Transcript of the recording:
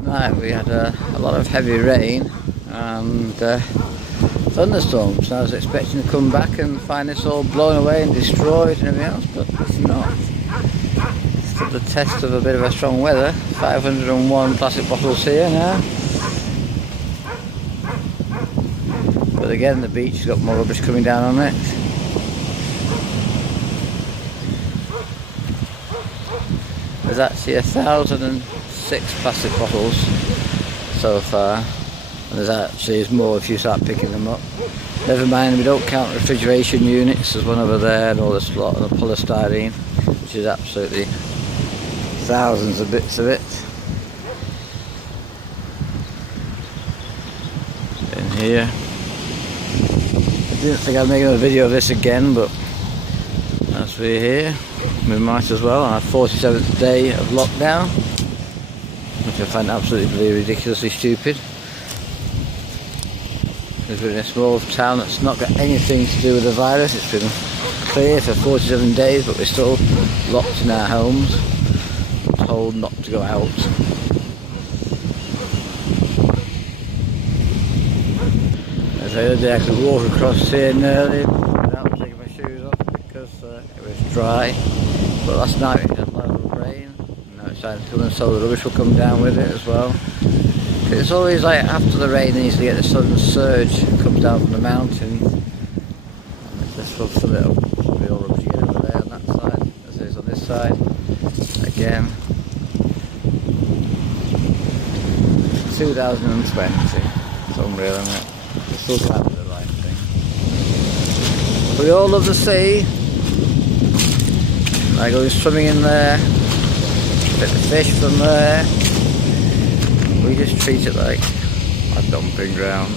Right, we had a lot of heavy rain and thunderstorms. I was expecting to come back and find this all blown away and destroyed and everything else, but it's not. Stood the test of a bit of a strong weather. 501 plastic bottles here now. But again, the beach has got more rubbish coming down on it. There's actually 1,006 plastic bottles so far, and there's more if you start picking them up. Never mind, we don't count refrigeration units. There's one over there and all this lot of the polystyrene, which is absolutely thousands of bits of it. In here, I didn't think I'd make another video of this again, but as we're here, we might as well on our 47th day of lockdown, which I find absolutely ridiculously stupid. Because we're in a small town that's not got anything to do with the virus. It's been clear for 47 days, but we're still locked in our homes, told not to go out. As the other day, I could walk across here nearly without taking my shoes off because it was dry. But last night it had a lot of rain, and now it's starting to come, and so the rubbish will come down with it as well. It's always like after the rain, then you get the sudden surge that comes down from the mountains. And this will fill it up. It'll be all rubbish again over there on that side, as it is on this side. Again. 2020. It's unreal, isn't it? We're still trying to do the right thing. We all love the sea. I go swimming in there, get the fish from there. We just treat it like a dumping ground.